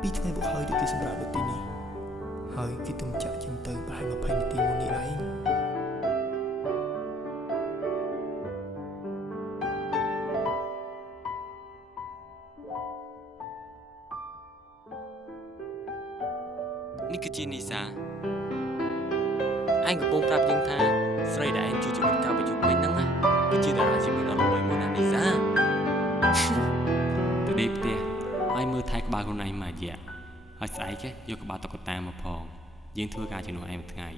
ពីថ្ងៃបុកហើយដូចគេសម្រាប់នៅទីនេះហើយគេទុំចាក់ជាងទៅប្រហែល20នាទីមុននេះឯងនេះគឺជានីសាឯងកំពុងប្រាប់យើងថាស្រីដែលឯងជួយជីវិតកាលពីយុគមិញហ្នឹងណាគឺជាតារាជីវិតដ៏រំលែកមួយណានីសាទៅដេកផ្ទះហើយមើលថែក្បាលខ្លួនឯងមួយរយៈហើយស្អែកយកក្បាលតុក្កតាមកផងយើងធ្វើការជំនួសឯងមួយថ្ងៃ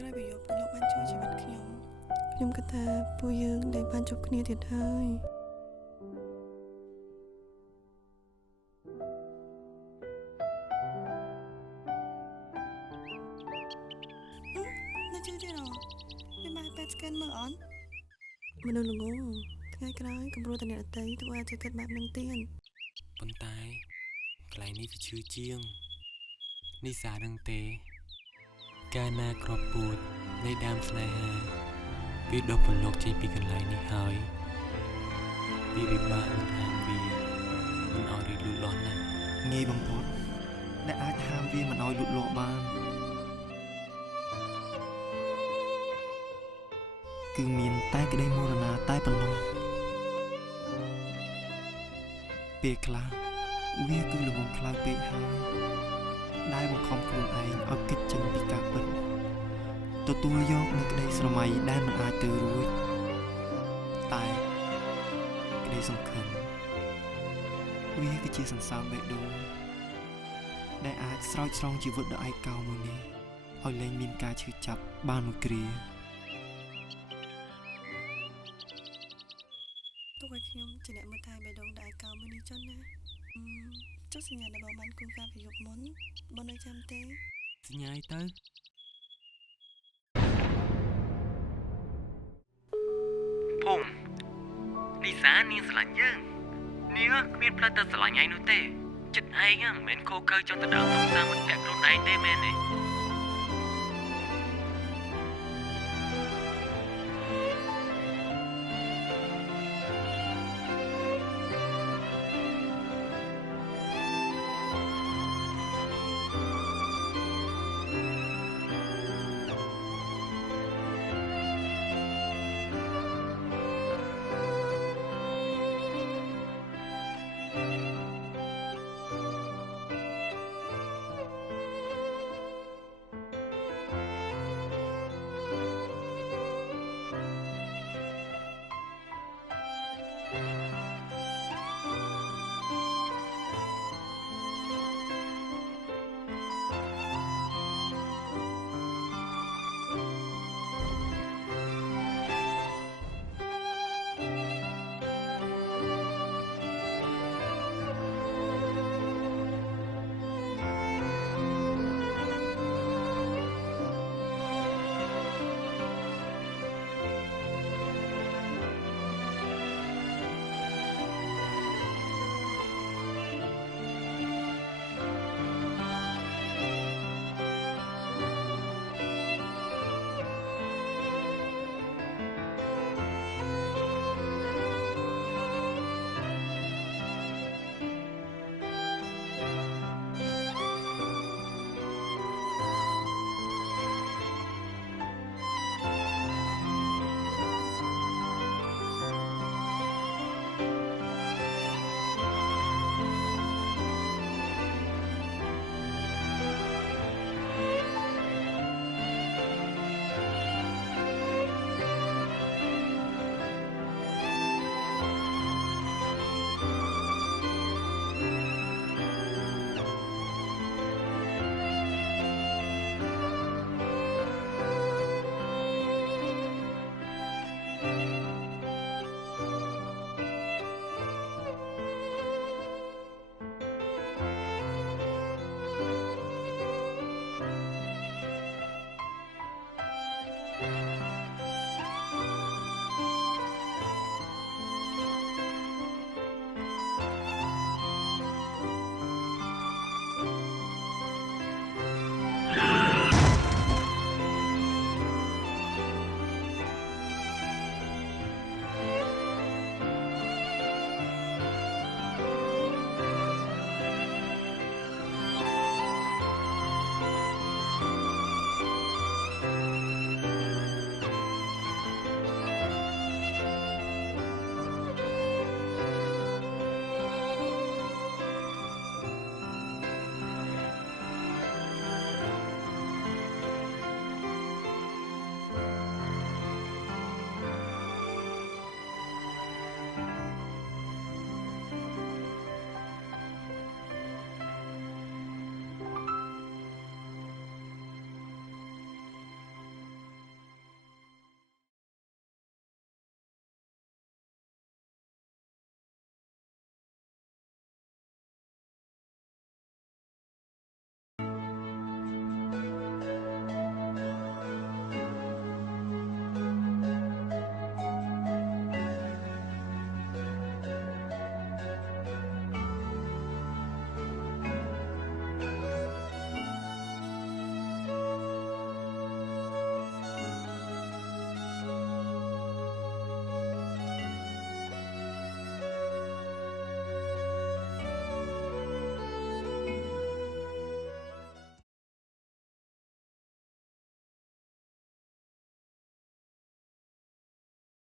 ក្រោយពីយប់លោកបានជួយជីវិតខ្ញុំគិតថាពួកយើងដែលបានជួបគ្នាទៀតហើយនៅជួយទៀតមានបានពេទ្យស្កេនមើលអត់មនុស្សល្ងងថ្ងៃក្រោយកម្រួលតអ្នកអតីតធ្វើឲ្យចិត្តគិតបែបនឹងទៀតប៉ុន្តែកន្លែងនេះវាឈឺជាងនីសាដឹងទេកាលណាក្របពូជនៃដើមស្នេហាវាដកពលុកចេញពីកន្លែងនេះហើយវាពិបាកនឹងហាមវាមិនឲ្យរីកលូតលាស់ណាស់ងាយបំផុតដែលអាចហាមវាមិនឲ្យលូតលាស់បានគឺមានតែក្តីមរណាតែប៉ុណ្ណោះពេលខ្លះវាគឺល្ងងខ្លាំងពេកហើយដែលបង្ខំខ្លួនឯងឲ្យគេចចេញពីការពិតទទួលយកនូវក្តីស្រមៃដែលមិនអាចទៅរួចតែក្តីសង្ឃឹមវាគឺជាសន្សើមបេះដូងដែលអាចស្រោចស្រង់ជីវិតដ៏ឯកោមួយនេះឲ្យលែងមានការឈឺចាប់បានមួយគ្រាទោះឲ្យខ្ញុំជាអ្នកមើលថែបេះដូងដែលឯកោមួយនេះចុះណាចុះសញ្ញាដែលបងបានគូកាលពីយប់មុនបងនៅចាំទេសញ្ញាយទៅភូមិនីសានាងស្រឡាញ់យើងនាងគ្មានផ្លូវទៅស្រឡាញ់ឯងនោះទេចិត្តឯងមិនមែនខូខើចង់ទៅដើមសំសាងមិនតែខ្លួនឯងទេមែនទេ